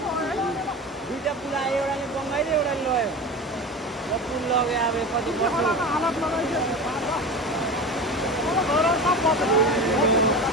दुईटा पुला एउटाले बङ्गाइले एउटाले लयो पुल लग्यो अब कति वर्ष